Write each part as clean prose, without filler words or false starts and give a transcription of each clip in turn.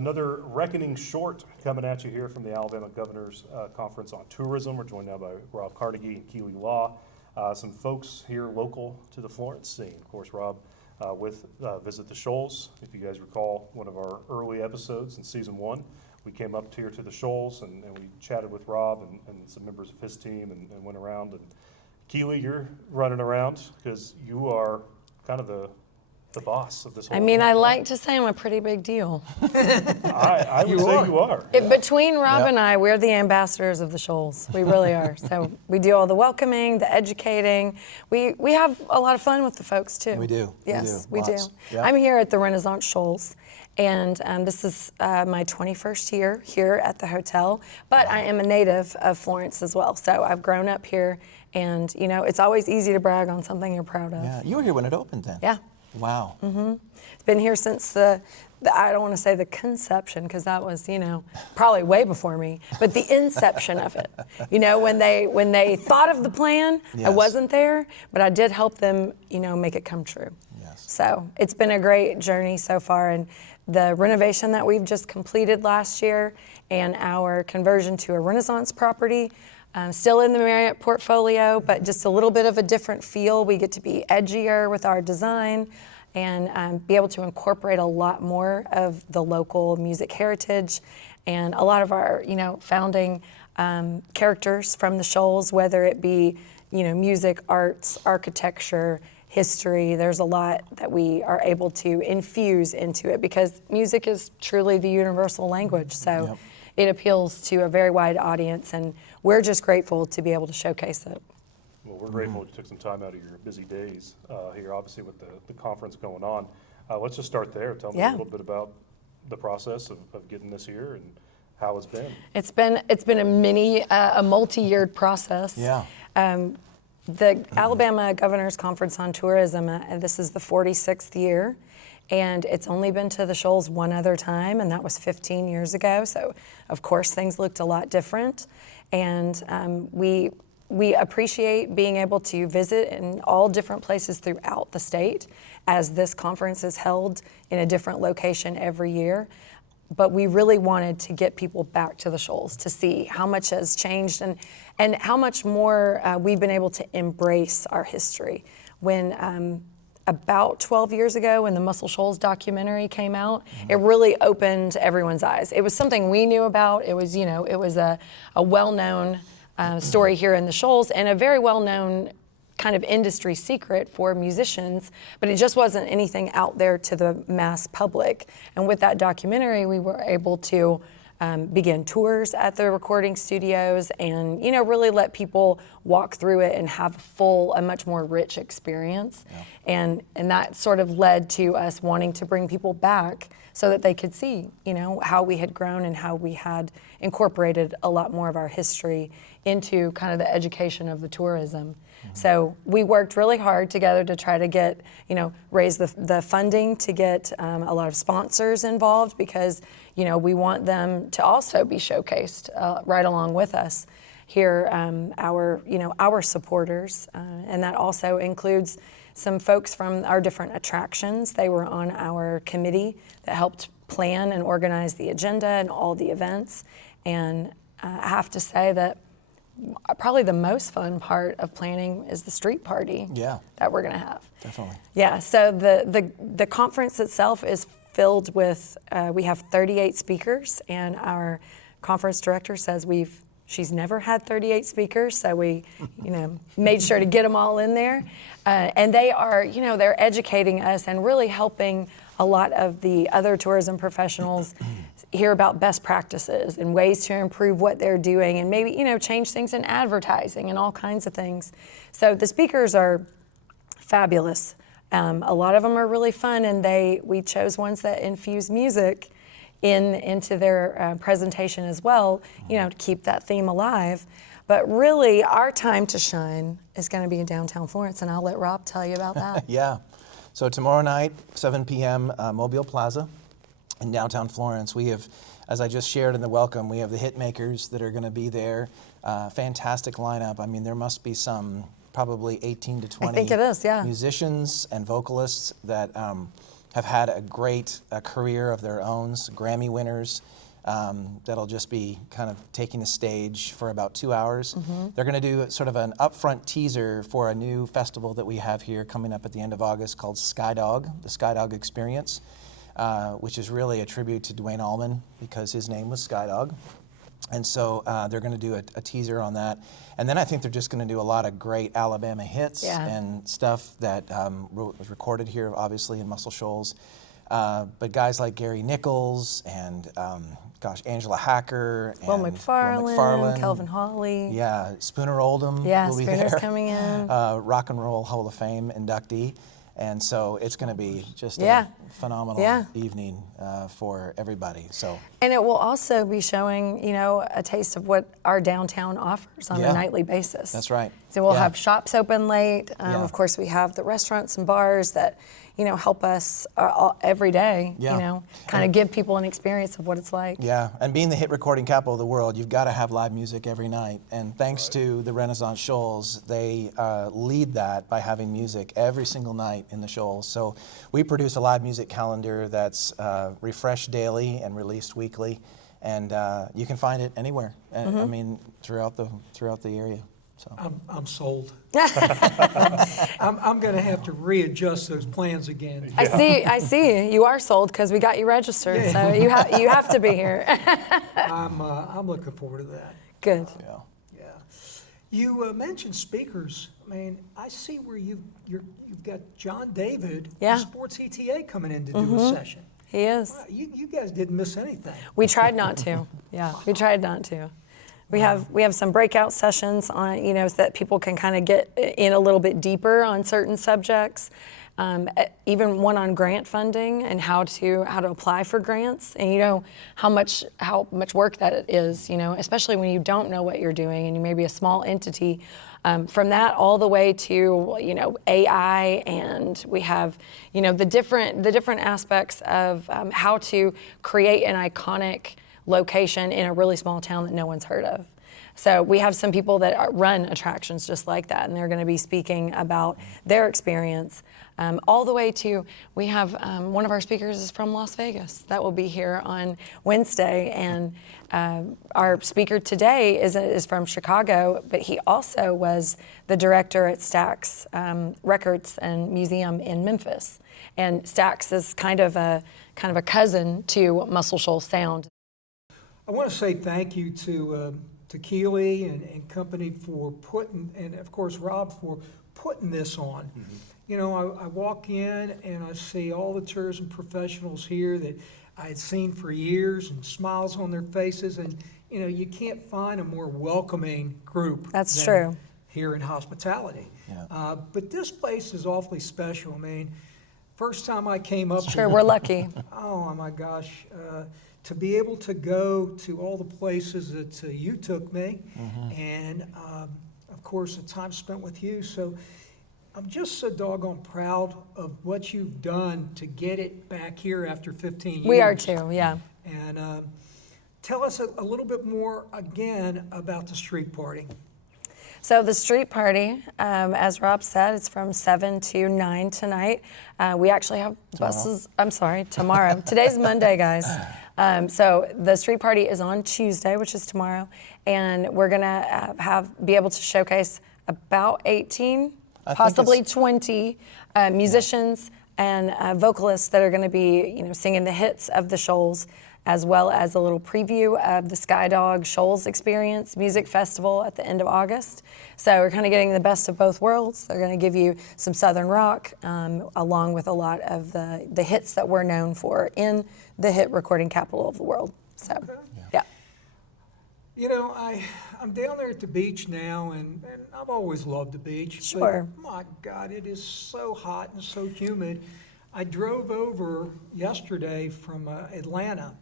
Another reckoning short coming at you here from the Alabama Governor's Conference on Tourism. We're joined now by Rob Carnegie and Keely Law. Some folks here local to the Florence scene. Of course, Rob with Visit the Shoals. If you guys recall one of our early episodes in season 1, we came up here to the Shoals and we chatted with Rob and some members of his team and went around. And Keely, you're running around because you are kind of the boss of this whole thing. I like to say I'm a pretty big deal. I would say you are. Between Rob and I, we're the ambassadors of the Shoals. We really are. So we do all the welcoming, the educating. We have a lot of fun with the folks too. We do. Yes, we do. Yep. I'm here at the Renaissance Shoals, and this is my 21st year here at the hotel, but I am a native of Florence as well. So I've grown up here, and it's always easy to brag on something you're proud of. Yeah, you were here when it opened then. Yeah. Wow. Mm-hmm. It's been here since the I don't want to say the conception, because that was, probably way before me, but the inception of it. When they thought of the plan, yes. I wasn't there, but I did help them, make it come true. Yes. So it's been a great journey so far, and the renovation that we've just completed last year and our conversion to a Renaissance property, still in the Marriott portfolio, but just a little bit of a different feel. We get to be edgier with our design and be able to incorporate a lot more of the local music heritage and a lot of our, founding characters from the Shoals, whether it be, music, arts, architecture, history. There's a lot that we are able to infuse into it because music is truly the universal language. So. Yep. It appeals to a very wide audience, and we're just grateful to be able to showcase it. Well, we're grateful you took some time out of your busy days here, obviously with the conference going on. Let's just start there. Tell me a little bit about the process of getting this here and how it's been. It's been a multi-year process. Yeah. The Alabama Governor's Conference on Tourism, this is the 46th year. And it's only been to the Shoals one other time, and that was 15 years ago. So, of course, things looked a lot different. And we appreciate being able to visit in all different places throughout the state, as this conference is held in a different location every year. But we really wanted to get people back to the Shoals to see how much has changed and how much more we've been able to embrace our history. When about 12 years ago, when the Muscle Shoals documentary came out, it really opened everyone's eyes. It was something we knew about. It was, it was a well-known story here in the Shoals and a very well-known kind of industry secret for musicians, but it just wasn't anything out there to the mass public. And with that documentary, we were able to begin tours at the recording studios and, really let people walk through it and have a much more rich experience. Yeah. And that sort of led to us wanting to bring people back so that they could see, how we had grown and how we had incorporated a lot more of our history into kind of the education of the tourism. Mm-hmm. So we worked really hard together to try to get, raise the funding to get a lot of sponsors involved because, we want them to also be showcased right along with us here, our supporters. And that also includes some folks from our different attractions. They were on our committee that helped plan and organize the agenda and all the events. And I have to say that probably the most fun part of planning is the street party that we're going to have. Definitely. Yeah, so the conference itself is filled with, we have 38 speakers, and our conference director says she's never had 38 speakers, so we, made sure to get them all in there. And they are, they're educating us and really helping a lot of the other tourism professionals hear about best practices and ways to improve what they're doing and maybe, change things in advertising and all kinds of things. So the speakers are fabulous. A lot of them are really fun, and we chose ones that infuse music into their presentation as well, to keep that theme alive. But really, our time to shine is going to be in downtown Florence, and I'll let Rob tell you about that. Yeah. So tomorrow night, 7 p.m., Mobile Plaza. in downtown Florence. We have, as I just shared in the welcome, we have the hit makers that are going to be there. Fantastic lineup. I mean, there must be some probably 18 to 20 I think it is, yeah. musicians and vocalists that have had a great career of their own, Grammy winners. That'll just be kind of taking the stage for about 2 hours. They're going to do sort of an upfront teaser for a new festival that we have here coming up at the end of August called Skydog, the Skydog Experience, which is really a tribute to Dwayne Allman because his name was Skydog. And so they're going to do a teaser on that. And then I think they're just going to do a lot of great Alabama hits and stuff that was recorded here, obviously, in Muscle Shoals. But guys like Gary Nichols and, Angela Hacker and Will McFarlane, Kelvin Hawley. Yeah, Spooner Oldham will be Spooner's there. coming in. Rock and Roll Hall of Fame inductee. And so it's going to be just a phenomenal evening for everybody. So. And it will also be showing, a taste of what our downtown offers on a nightly basis. That's right. So we'll have shops open late. Of course, we have the restaurants and bars that, help us every day, kind of give people an experience of what it's like. Yeah, and being the hit recording capital of the world, you've got to have live music every night. And thanks to the Renaissance Shoals, they lead that by having music every single night in the Shoals. So we produce a live music calendar that's refreshed daily and released weekly. And you can find it anywhere, I mean, throughout the area. So. I'm sold. I'm going to have to readjust those plans again. I see. You are sold because we got you registered, so you have to be here. I'm looking forward to that. Good. Yeah. You mentioned speakers. I mean, I see where you've got John David, from Sports ETA, coming in to do a session. He is. Wow, you guys didn't miss anything. We tried not to. Yeah, we tried not to. We have some breakout sessions on, so that people can kind of get in a little bit deeper on certain subjects. Even one on grant funding and how to apply for grants, and how much work that is, especially when you don't know what you're doing and you may be a small entity. From that all the way to AI, and we have the different aspects of how to create an iconic location in a really small town that no one's heard of. So we have some people that run attractions just like that, and they're going to be speaking about their experience. All the way to, we have one of our speakers is from Las Vegas. That will be here on Wednesday, and our speaker today is from Chicago, but he also was the director at Stax Records and Museum in Memphis. And Stax is kind of a cousin to Muscle Shoals Sound. I want to say thank you to Keely and company for putting, and of course Rob for putting this on. I walk in and I see all the tourism professionals here that I had seen for years, and smiles on their faces, and you can't find a more welcoming group. That's true. Here in hospitality. Yeah. But this place is awfully special. I mean, first time I came up here, we're lucky. Oh my gosh. To be able to go to all the places that you took me, and of course the time spent with you. So I'm just so doggone proud of what you've done to get it back here after 15 years. We are too, yeah. And tell us a little bit more again about the street party. So the street party, as Rob said, it's from 7 to 9 tonight. We actually have buses. I'm sorry, tomorrow. Today's Monday, guys. So the street party is on Tuesday, which is tomorrow, and we're gonna be able to showcase about 18, possibly 20 musicians and vocalists that are going to be, singing the hits of the Shoals, as well as a little preview of the Skydog Shoals Experience Music Festival at the end of August. So we're kind of getting the best of both worlds. They're going to give you some Southern rock, along with a lot of the hits that we're known for in the hit recording capital of the world. So, yeah. I'm down there at the beach now, and I've always loved the beach. Sure. But, my God, it is so hot and so humid. I drove over yesterday from Atlanta,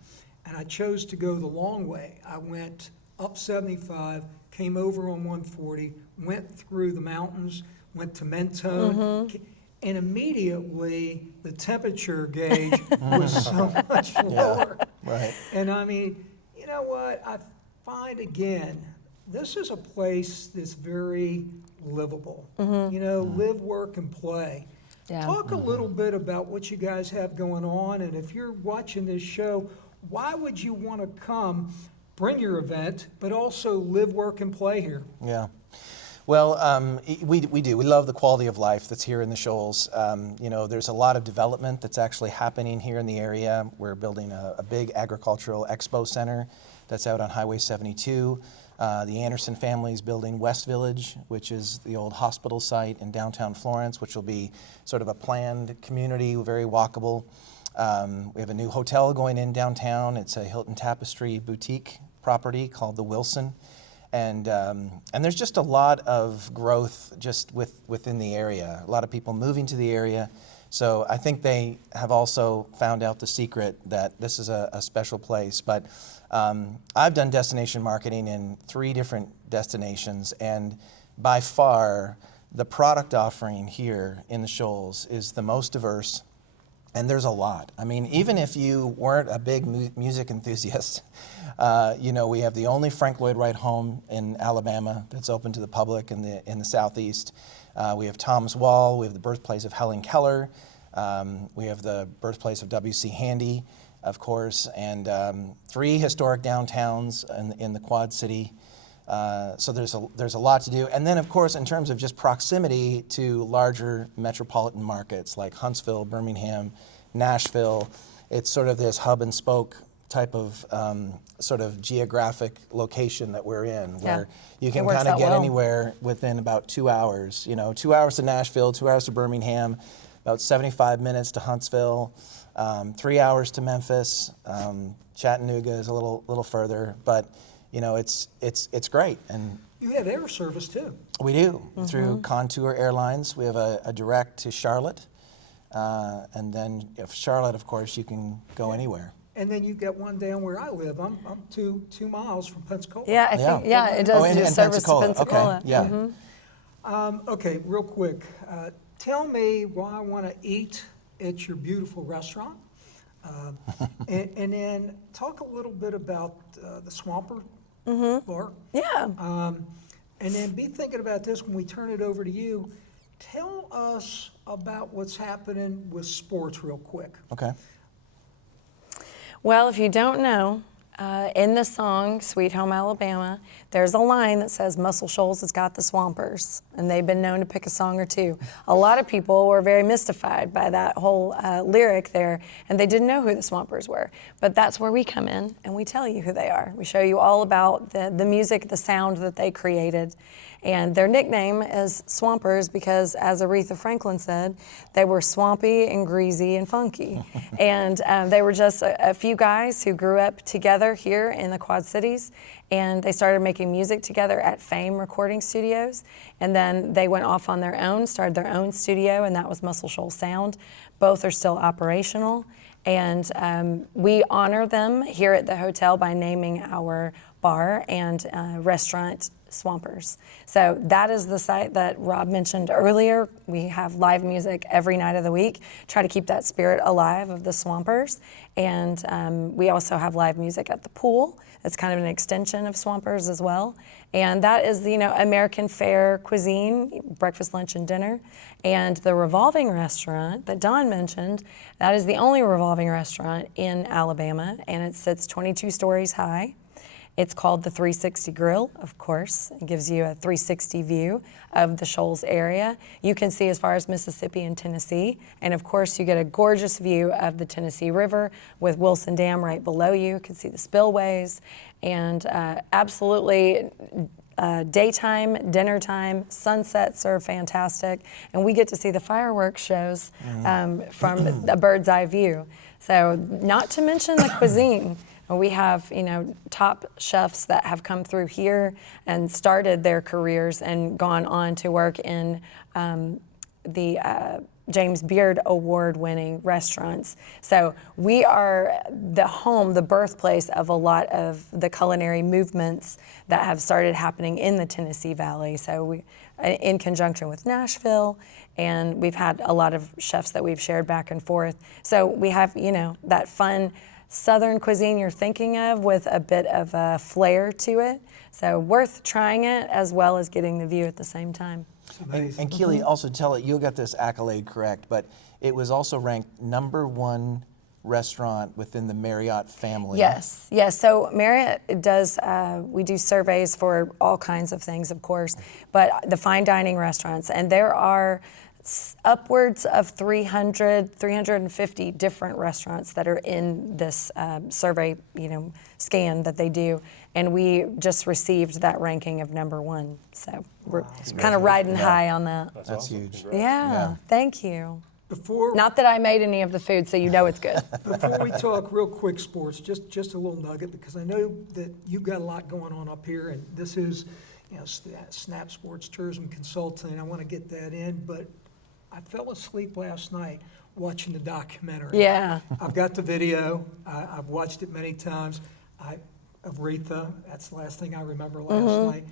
and I chose to go the long way. I went up 75, came over on 140, went through the mountains, went to Mentone, and immediately the temperature gauge was so much lower. Right. And I mean, you know what? I find again, this is a place that's very livable. You know, live, work, and play. Yeah. Talk a little bit about what you guys have going on, and if you're watching this show, why would you want to come, bring your event, but also live, work, and play here? Yeah. Well, we do. We love the quality of life that's here in the Shoals. You know, there's a lot of development that's actually happening here in the area. We're building a big agricultural expo center that's out on Highway 72. The Anderson family is building West Village, which is the old hospital site in downtown Florence, which will be sort of a planned community, very walkable. We have a new hotel going in downtown. It's a Hilton Tapestry boutique property called the Wilson. And there's just a lot of growth just within the area. A lot of people moving to the area. So I think they have also found out the secret that this is a special place. But I've done destination marketing in 3 different destinations, and by far the product offering here in the Shoals is the most diverse. And there's a lot. I mean, even if you weren't a big music enthusiast, you know, we have the only Frank Lloyd Wright home in Alabama that's open to the public in the Southeast. We have Tom's Wall. We have the birthplace of Helen Keller. We have the birthplace of W.C. Handy, of course, and 3 historic downtowns in the Quad City. So there's a lot to do. And then, of course, in terms of just proximity to larger metropolitan markets like Huntsville, Birmingham, Nashville, it's sort of this hub and spoke type of sort of geographic location that we're in, where you can kind of get anywhere within about 2 hours. You know, 2 hours to Nashville, 2 hours to Birmingham, about 75 minutes to Huntsville, 3 hours to Memphis. Chattanooga is a little further, but you know, it's great. And You have air service too. we do through Contour Airlines. We have a direct to Charlotte, and then if Charlotte, of course, you can go anywhere. And then you've got one down where I live. I'm 2 miles from Pensacola. Yeah, I think, it does do and service to Pensacola. Pensacola. Okay, yeah. Okay, real quick. Tell me why I want to eat at your beautiful restaurant. And then talk a little bit about the Swamper Bar. Yeah. And then be thinking about this when we turn it over to you. Tell us about what's happening with sports real quick. Okay. Well, if you don't know, in the song Sweet Home Alabama, there's a line that says Muscle Shoals has got the Swampers, and they've been known to pick a song or two. A lot of people were very mystified by that whole lyric there, and they didn't know who the Swampers were. But that's where we come in, and we tell you who they are. We show you all about the music, the sound that they created. And their nickname is Swampers because, as Aretha Franklin said, they were swampy and greasy and funky. And they were just a few guys who grew up together here in the Quad Cities, and they started making music together at Fame Recording Studios. And then they went off on their own, started their own studio, and that was Muscle Shoals Sound. Both are still operational. And we honor them here at the hotel by naming our bar and restaurant Swampers. So that is the site that Rob mentioned earlier. We have live music every night of the week, try to keep that spirit alive of the Swampers. And we also have live music at the pool. It's kind of an extension of Swampers as well. And that is the American fare cuisine, breakfast, lunch, and dinner. And the revolving restaurant that Don mentioned, that is the only revolving restaurant in Alabama, and it sits 22 stories high. It's called the 360 Grill, of course. It gives you a 360 view of the Shoals area. You can see as far as Mississippi and Tennessee. And of course, you get a gorgeous view of the Tennessee River with Wilson Dam right below you. You can see the spillways. And absolutely daytime, dinner time, sunsets are fantastic. And we get to see the fireworks shows from a bird's eye view. So not to mention the cuisine. We have, top chefs that have come through here and started their careers and gone on to work in the James Beard Award-winning restaurants. So we are the home, the birthplace of a lot of the culinary movements that have started happening in the Tennessee Valley. So in conjunction with Nashville, and we've had a lot of chefs that we've shared back and forth. So we have, that fun Southern cuisine you're thinking of with a bit of a flair to it. So worth trying it as well as getting the view at the same time. And Keely, also tell it, you'll get this accolade correct, but it was also ranked #1 restaurant within the Marriott family. Yes. So Marriott does, we do surveys for all kinds of things, of course, but the fine dining restaurants, and there are upwards of 300, 350 different restaurants that are in this survey, scan that they do, and we just received that ranking of #1. So we're kind of riding high on that. That's awesome. huge. Congrats. Yeah, thank you. Before Not that I made any of the food, so you know it's good. Before we talk real quick sports, just a little nugget, because I know that you've got a lot going on up here, and this is, Snap Sports Tourism Consulting. I want to get that in, but I fell asleep last night watching the documentary. Yeah. I've got the video. I've watched it many times. Aretha, that's the last thing I remember last night.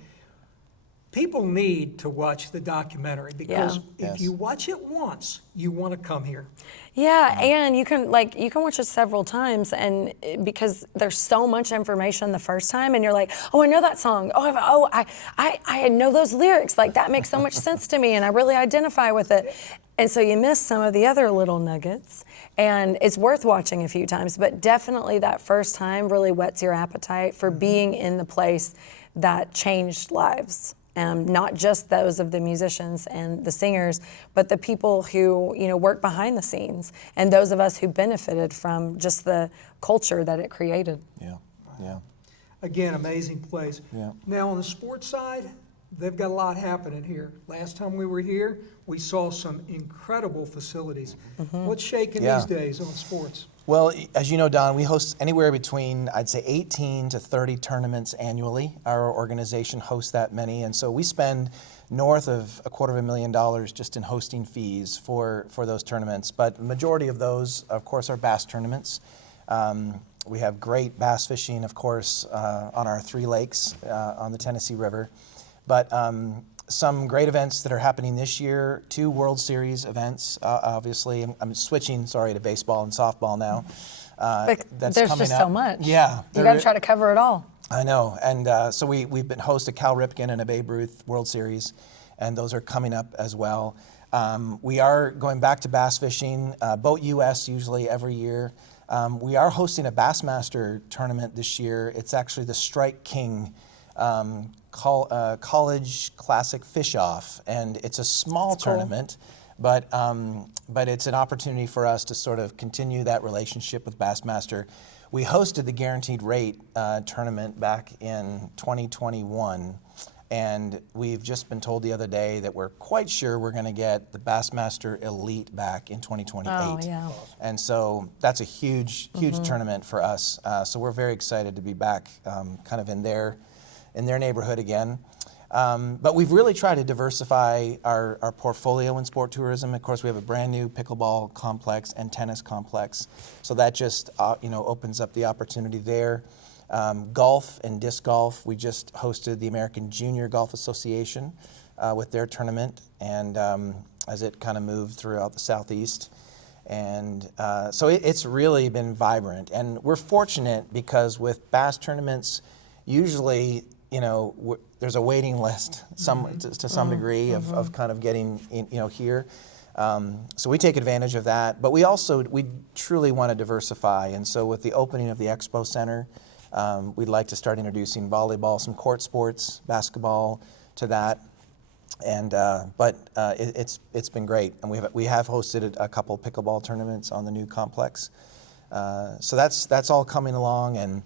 People need to watch the documentary, because Yeah. if you watch it once, you want to come here. Yeah, and you can watch it several times, and because there's so much information the first time, and you're like, oh, I know that song. I know those lyrics. Like, that makes so much sense to me, and I really identify with it. And so you miss some of the other little nuggets, and it's worth watching a few times. But definitely that first time really whets your appetite for being in the place that changed lives. Not just those of the musicians and the singers, but the people who work behind the scenes, and those of us who benefited from just the culture that it created. Yeah. Again, amazing place. Yeah. Now, on the sports side, they've got a lot happening here. Last time we were here, we saw some incredible facilities. What's shaking these days on sports? Well, as you know, Don, we host anywhere between, I'd say, 18 to 30 tournaments annually. Our organization hosts that many, and so we spend north of $250,000 just in hosting fees for those tournaments. But the majority of those, of course, are bass tournaments. We have great bass fishing, of course, on our 3 lakes on the Tennessee River. But some great events that are happening this year, 2 World Series events, obviously. I'm switching, to baseball and softball now. But That's there's coming just up. so much. Yeah. You got to try to cover it all. I know, and so we've been host a Cal Ripken and a Babe Ruth World Series, and those are coming up as well. We are going back to bass fishing, Boat US usually every year. We are hosting a Bassmaster tournament this year. It's actually the Strike King College Classic Fish Off, and it's a small tournament, but it's an opportunity for us to sort of continue that relationship with Bassmaster. We hosted the Guaranteed Rate tournament back in 2021, and we've just been told the other day that we're quite sure we're going to get the Bassmaster Elite back in 2028. Oh, yeah. And so that's a huge tournament for us. So we're very excited to be back kind of in their neighborhood again. But we've really tried to diversify our portfolio in sport tourism. Of course, we have a brand new pickleball complex and tennis complex. So that just opens up the opportunity there. Golf and disc golf, we just hosted the American Junior Golf Association with their tournament, and as it kind of moved throughout the Southeast. And so it's really been vibrant. And we're fortunate because with bass tournaments, usually, there's a waiting list to some degree of kind of getting here. So we take advantage of that, but we truly want to diversify. And so with the opening of the Expo Center, we'd like to start introducing volleyball, some court sports, basketball to that. And it's been great, and we have hosted a couple pickleball tournaments on the new complex. So that's all coming along, and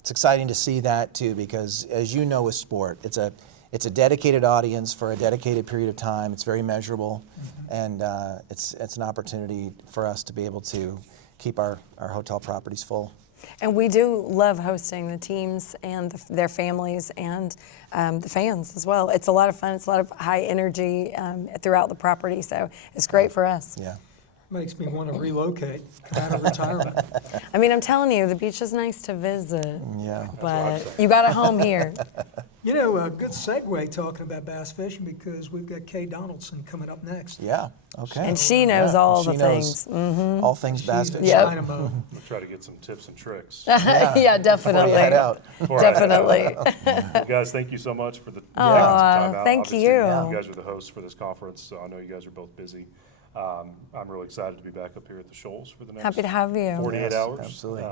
it's exciting to see that too, because as you know with sport, it's a dedicated audience for a dedicated period of time. It's very measurable, and it's an opportunity for us to be able to keep our hotel properties full. And we do love hosting the teams and their families and the fans as well. It's a lot of fun. It's a lot of high energy throughout the property, so it's great for us. Yeah. Makes me want to relocate out of retirement. I mean, I'm telling you, the beach is nice to visit, Yeah. but you got a home here. You know, a good segue talking about bass fishing because we've got Kay Donaldson coming up next. Yeah. Okay. And she knows Yeah, all she the knows things. all things bass She's fishing. Yep. dynamo. I'm gonna try to get some tips and tricks. Yeah, Before you definitely. head out. Before I head out. Definitely. Well, guys, thank you so much for the Aw, taking some time out. thank Obviously, you. You guys are the hosts for this conference, so I know you guys are both busy. I'm really excited to be back up here at the Shoals for the next Happy to have you. 48 Yes, hours. absolutely.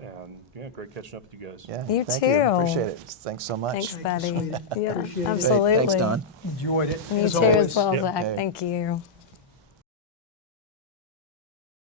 And yeah, great catching up with you guys. Yeah. You thank too. You. Appreciate it. Thanks so much. Thanks, Thank you, buddy. sweetie. Yeah, Appreciate it. Great. absolutely. Thanks, Don. Enjoyed it. You as too always. as well, Yep. Zach. Okay. Thank you.